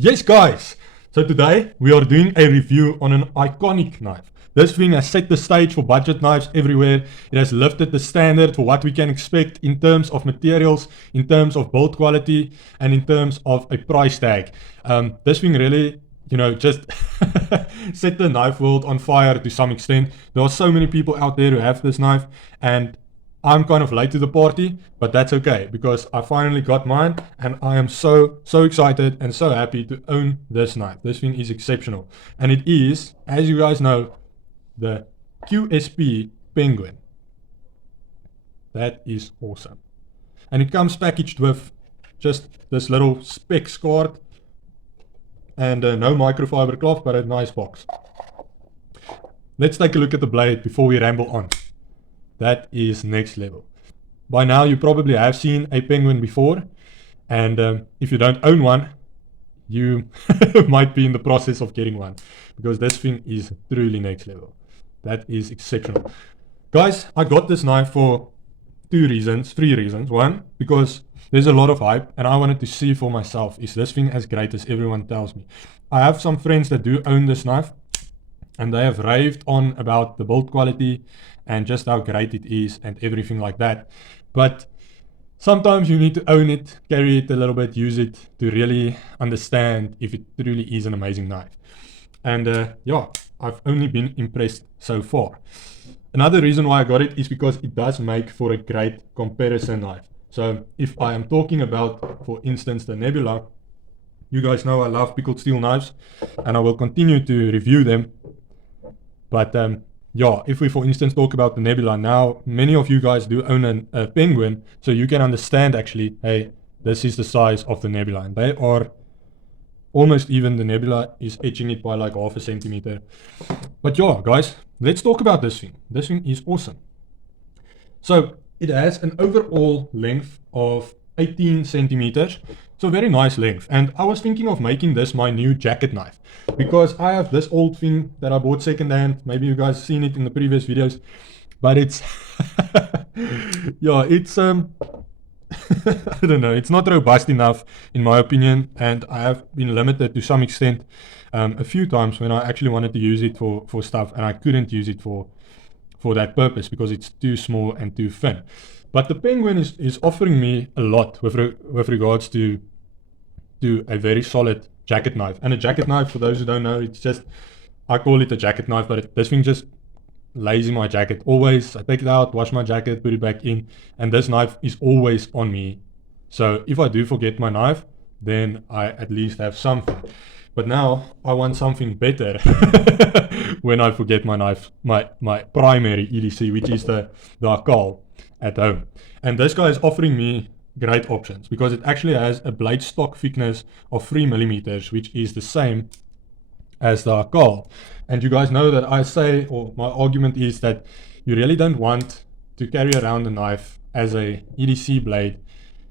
Yes guys, so today we are doing a review on an iconic knife. This thing has set the stage for budget knives everywhere. It has lifted the standard for what we can expect in terms of materials, in terms of build quality, and in terms of a price tag. This thing really, just set the knife world on fire to some extent. There are so many people out there who have this knife, and I'm kind of late to the party, but that's okay because I finally got mine and I am so excited and so happy to own this knife. This thing is exceptional. And it is, as you guys know, the QSP Penguin. That is awesome. And it comes packaged with just this little specs card and no microfiber cloth, but a nice box. Let's take a look at the blade before we ramble on. That is next level. By now you probably have seen a Penguin before, and if you don't own one, you might be in the process of getting one, because this thing is truly next level. That is exceptional. Guys, I got this knife for three reasons. One, because there's a lot of hype and I wanted to see for myself, is this thing as great as everyone tells me? I have some friends that do own this knife, and they have raved on about the build quality and just how great it is and everything like that. But sometimes you need to own it, carry it a little bit, use it to really understand if it truly is an amazing knife. And yeah, I've only been impressed so far. Another reason why I got it is because it does make for a great comparison knife. So if I am talking about, for instance, the Nebula, you guys know I love pickled steel knives and I will continue to review them. But yeah, if we for instance talk about the Nebula now, many of you guys do own a Penguin, so you can understand actually, hey, this is the size of the Nebula, and they are almost even. The Nebula is etching it by like 0.5 centimeter. But yeah, guys, let's talk about this thing. This thing is awesome. So it has an overall length of 18 centimeters. So very nice length. And I was thinking of making this my new jacket knife, because I have this old thing that I bought secondhand. Maybe you guys seen it in the previous videos, but it's yeah, it's I don't know, it's not robust enough in my opinion, and I have been limited to some extent a few times when I actually wanted to use it for stuff, and I couldn't use it for that purpose because it's too small and too thin. But the Penguin is offering me a lot with regards to a very solid jacket knife. And a jacket knife, for those who don't know, it's just, I call it a jacket knife, but this thing just lays in my jacket always. I take it out, wash my jacket, put it back in, and this knife is always on me. So if I do forget my knife, then I at least have something. But now I want something better when I forget my knife, my primary EDC, which is the Akal at home. And this guy is offering me great options because it actually has a blade stock thickness of 3 millimeters, which is the same as the Akal. And you guys know that I say, or my argument is that you really don't want to carry around a knife as a EDC blade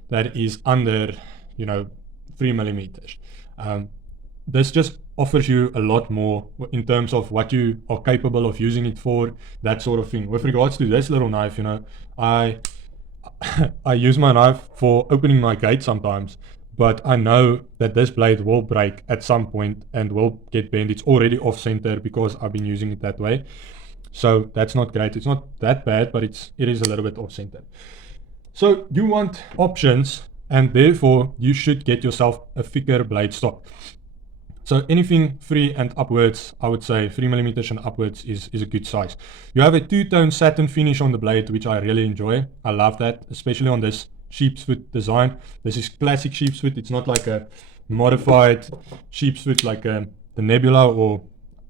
that is under 3 millimeters. This just offers you a lot more in terms of what you are capable of using it for, that sort of thing. With regards to this little knife, I use my knife for opening my gate sometimes, but I know that this blade will break at some point and will get bent. It's already off center because I've been using it that way. So that's not great. It's not that bad, but it is a little bit off center. So you want options, and therefore you should get yourself a thicker blade stock. So anything 3 and upwards, I would say 3 millimeters and upwards is a good size. You have a two-tone satin finish on the blade, which I really enjoy. I love that, especially on this sheepsfoot design. This is classic sheepsfoot. It's not like a modified sheepsfoot like the Nebula, or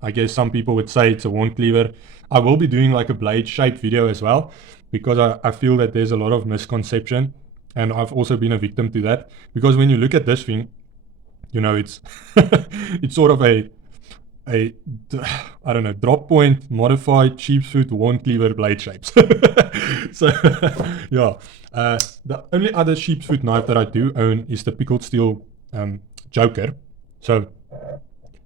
I guess some people would say it's a wand cleaver. I will be doing like a blade shape video as well, because I feel that there's a lot of misconception, and I've also been a victim to that. Because when you look at this thing, it's it's sort of a I don't know, drop point modified sheepsfoot wand cleaver blade shapes. So yeah, the only other sheepsfoot knife that I do own is the pickled steel Joker. So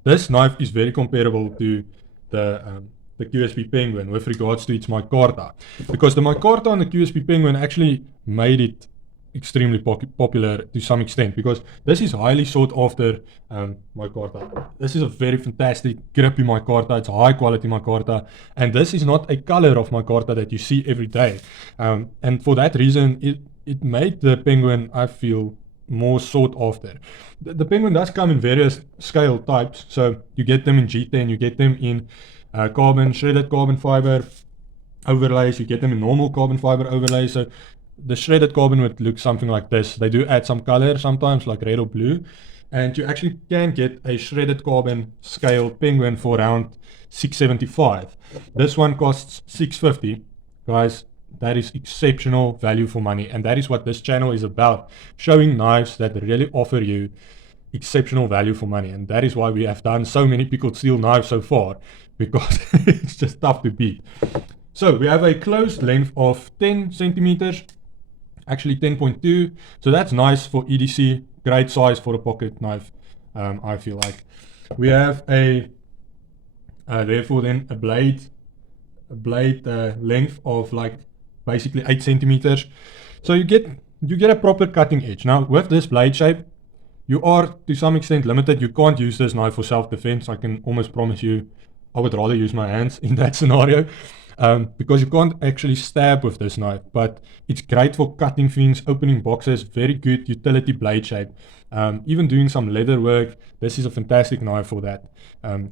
this knife is very comparable to the QSP Penguin with regards to its micarta, because the micarta on the QSP Penguin actually made it extremely popular to some extent, because this is highly sought after micarta. This is a very fantastic grippy micarta. It's high quality micarta, and this is not a color of micarta that you see every day. And for that reason, it made the Penguin, I feel, more sought after. The Penguin does come in various scale types, so you get them in G10, you get them in carbon, shredded carbon fiber overlays, you get them in normal carbon fiber overlays. So the shredded carbon would look something like this. They do add some color sometimes, like red or blue, and you actually can get a shredded carbon scale Penguin for around $675. This one costs $650. Guys, that is exceptional value for money, and that is what this channel is about, showing knives that really offer you exceptional value for money. And that is why we have done so many pickled steel knives so far, because it's just tough to beat. So we have a closed length of 10 centimeters, actually 10.2. So that's nice for EDC, great size for a pocket knife, I feel like. We have therefore then a blade length of like basically 8 centimeters. So you get a proper cutting edge. Now with this blade shape, you are to some extent limited. You can't use this knife for self-defense. I can almost promise you I would rather use my hands in that scenario, because you can't actually stab with this knife, but it's great for cutting things, opening boxes, very good utility blade shape. Even doing some leather work, this is a fantastic knife for that,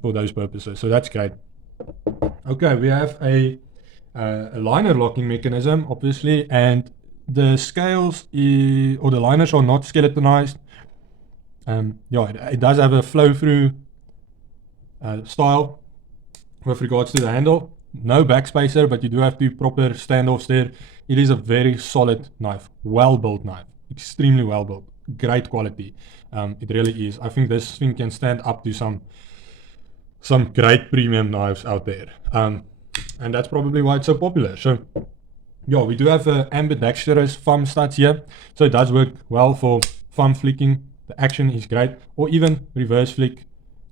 for those purposes. So that's great. Okay, we have a liner locking mechanism, obviously, and the scales or the liners are not skeletonized. It does have a flow through style with regards to the handle. No backspacer, but you do have two proper standoffs there. It is a very solid knife, well built knife, extremely well built, great quality. It really is. I think this thing can stand up to some great premium knives out there, and that's probably why it's so popular. So yeah, we do have ambidextrous thumb studs here, so it does work well for thumb flicking. The action is great, or even reverse flick,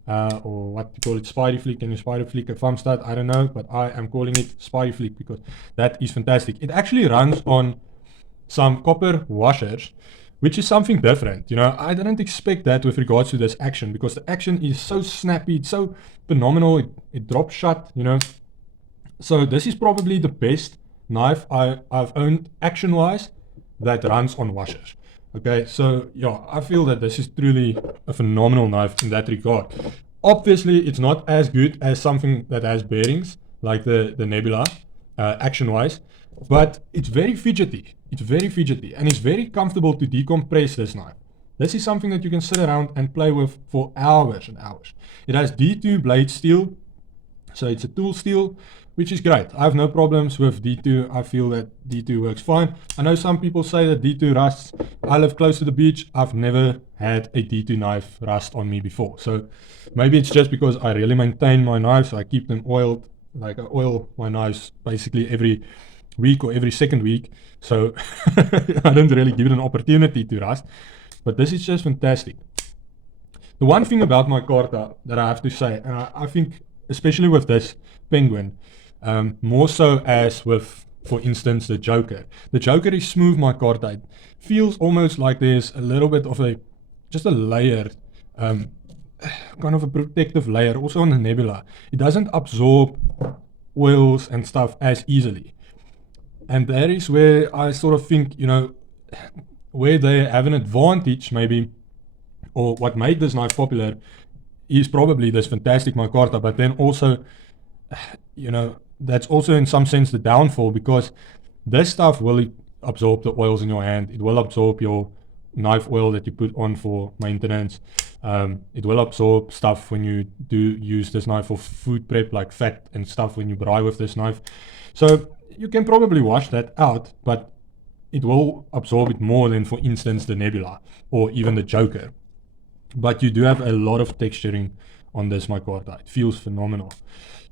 or what you call it, spider flick. Can you spider flick a thumb stud? I don't know, but I am calling it spider flick because that is fantastic. It actually runs on some copper washers, which is something different. You know, I didn't expect that with regards to this action, because the action is so snappy, it's so phenomenal, it drops shut, you know. So this is probably the best knife I've owned action-wise that runs on washers. Okay, so yeah, I feel that this is truly a phenomenal knife in that regard. Obviously, it's not as good as something that has bearings, like the Nebula, action-wise, but it's very fidgety. It's very fidgety, and it's very comfortable to decompress this knife. This is something that you can sit around and play with for hours and hours. It has D2 blade steel, so it's a tool steel, which is great. I have no problems with D2. I feel that D2 works fine. I know some people say that D2 rusts. I live close to the beach. I've never had a D2 knife rust on me before. So maybe it's just because I really maintain my knives. So I keep them oiled, like I oil my knives basically every week or every second week. So I don't really give it an opportunity to rust. But this is just fantastic. The one thing about micarta that I have to say, and I think especially with this Penguin, more so as with, for instance, the Joker. The Joker is smooth micarta. It feels almost like there's a little bit of just a layer, kind of a protective layer, also on the Nebula. It doesn't absorb oils and stuff as easily. And that is where I sort of think, you know, where they have an advantage maybe, or what made this knife popular is probably this fantastic micarta, but then also, you know, that's also in some sense the downfall, because this stuff will absorb the oils in your hand. It will absorb your knife oil that you put on for maintenance. It will absorb stuff when you do use this knife for food prep, like fat and stuff when you braai with this knife. So you can probably wash that out, but it will absorb it more than, for instance, the Nebula or even the Joker. But you do have a lot of texturing on this micarta. It feels phenomenal.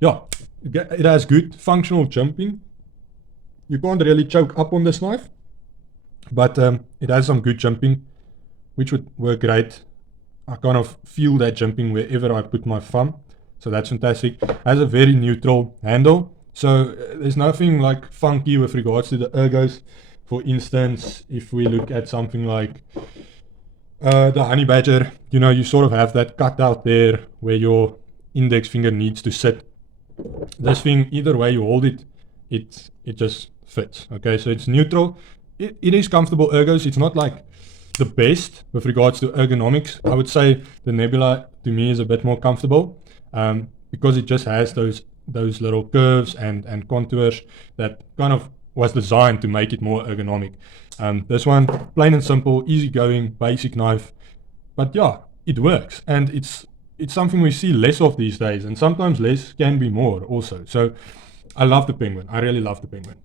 Yeah, it has good functional jumping. You can't really choke up on this knife, but it has some good jumping, which would work great. I kind of feel that jumping wherever I put my thumb, so that's fantastic. It has a very neutral handle, so there's nothing like funky with regards to the ergos. For instance, if we look at something like the honey badger, you know, you sort of have that cutout there where your index finger needs to sit. This thing, either way you hold it, it just fits. Okay, so it's neutral. It is comfortable ergos. It's not like the best with regards to ergonomics. I would say the Nebula to me is a bit more comfortable because it just has those little curves and contours that kind of was designed to make it more ergonomic. This one, plain and simple, easygoing, basic knife, but yeah, it works, and it's something we see less of these days, and sometimes less can be more also. So I love the Penguin. I really love the Penguin.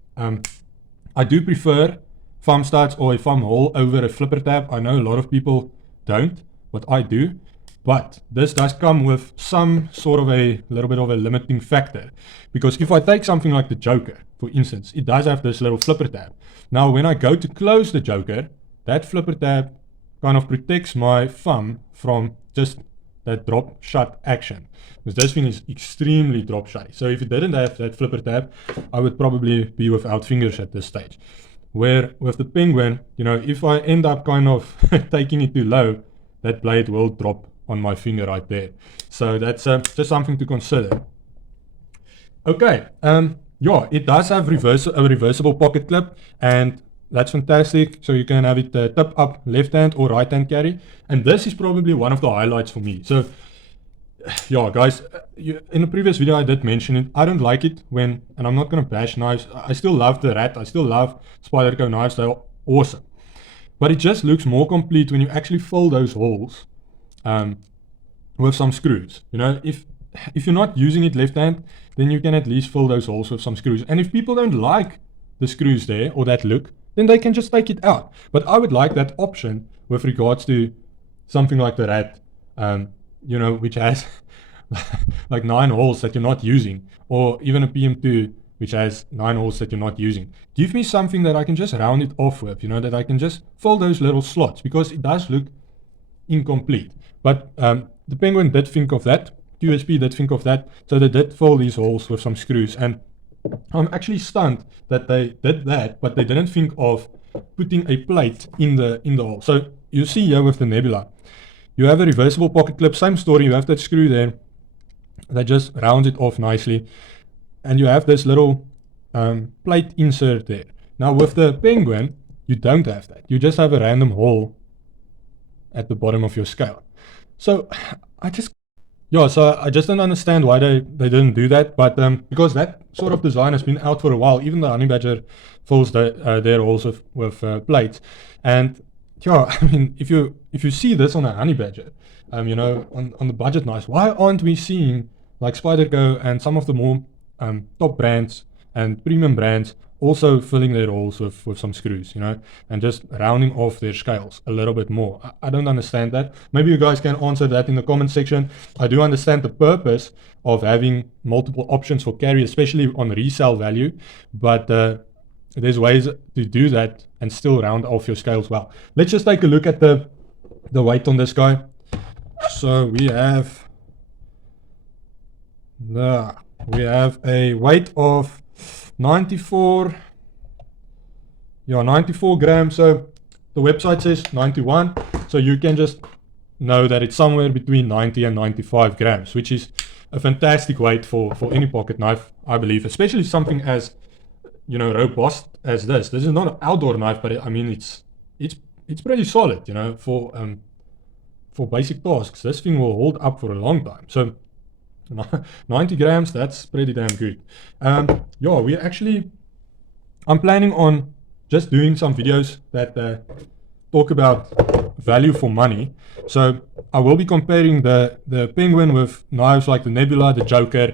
I do prefer thumb studs or a thumb hole over a flipper tab. I know a lot of people don't, but I do. But this does come with some sort of a little bit of a limiting factor, because if I take something like the Joker, for instance, it does have this little flipper tab. Now, when I go to close the Joker, that flipper tab kind of protects my thumb from just that drop shut action, because this thing is extremely drop shutty. So if it didn't have that flipper tab, I would probably be without fingers at this stage. Where with the Penguin, you know, if I end up kind of taking it too low, that blade will drop on my finger right there. So that's just something to consider. Okay, yeah, it does have a reversible pocket clip, and that's fantastic. So you can have it tip up left hand or right hand carry, and this is probably one of the highlights for me. So yeah, guys, in the previous video I did mention it. I don't like it when, and I'm not going to bash knives. I still love the Rat. I still love Spyderco knives. They're awesome. But it just looks more complete when you actually fill those holes with some screws. You know, if you're not using it left hand, then you can at least fill those holes with some screws. And if people don't like the screws there or that look, then they can just take it out. But I would like that option with regards to something like the Rat, you know, which has like 9 holes that you're not using, or even a PM2 which has 9 holes that you're not using. Give me something that I can just round it off with, you know, that I can just fill those little slots, because it does look incomplete. But the Penguin did think of that, QSP did think of that, so they did fill these holes with some screws, and I'm actually stunned that they did that, but they didn't think of putting a plate in the hole. So you see here with the Nebula, you have a reversible pocket clip, same story, you have that screw there that just rounds it off nicely, and you have this little plate insert there. Now with the Penguin, you don't have that. You just have a random hole at the bottom of your scale. So I just don't understand why they didn't do that, but because that sort of design has been out for a while. Even the Honey Badger fills their holes with plates, and yeah, I mean, if you see this on a Honey Badger, you know, on the budget knives, why aren't we seeing like Spyderco and some of the more top brands and premium brands also filling their holes with some screws, you know, and just rounding off their scales a little bit more? I don't understand that. Maybe you guys can answer that in the comment section. I do understand the purpose of having multiple options for carry, especially on resale value, but there's ways to do that and still round off your scales well. Let's just take a look at the weight on this guy. So we have a weight of 94 grams. So the website says 91, so you can just know that it's somewhere between 90 and 95 grams, which is a fantastic weight for any pocket knife, I believe, especially something as, you know, robust as this. This is not an outdoor knife, but I mean, it's pretty solid, you know, for basic tasks. This thing will hold up for a long time. So 90 grams, that's pretty damn good. Yeah, I'm planning on just doing some videos that talk about value for money. So I will be comparing the Penguin with knives like the Nebula, the Joker,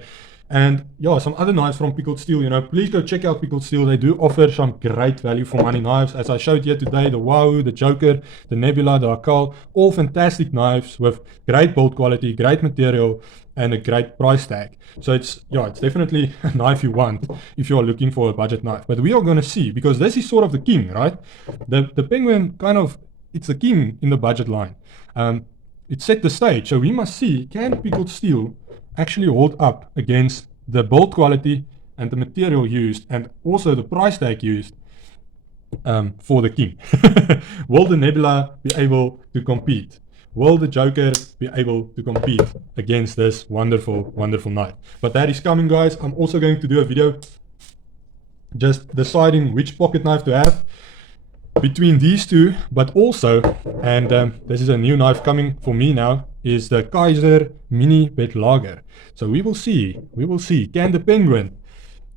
and yeah, some other knives from Pickled Steel. You know, please go check out Pickled Steel. They do offer some great value for money knives, as I showed here today. The Wahoo, the Joker, the Nebula, the Akal, all fantastic knives with great build quality, great material, and a great price tag. So it's definitely a knife you want if you are looking for a budget knife. But we are going to see, because this is sort of the king, right? The Penguin it's the king in the budget line. It set the stage, so we must see, can Pickled Steel actually hold up against the build quality and the material used, and also the price tag used for the king. Will the Nebula be able to compete? Will the Joker be able to compete against this wonderful, wonderful knife? But that is coming, guys. I'm also going to do a video just deciding which pocket knife to have between these two, but also, and this is a new knife coming for me now, is the Kaiser Mini Bettlager. So we will see, can the Penguin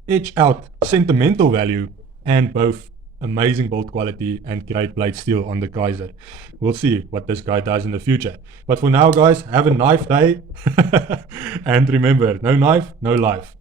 edge out sentimental value and both amazing build quality and great blade steel on the Kaiser? We'll see what this guy does in the future. But for now, guys, have a knife day. And remember, no knife, no life.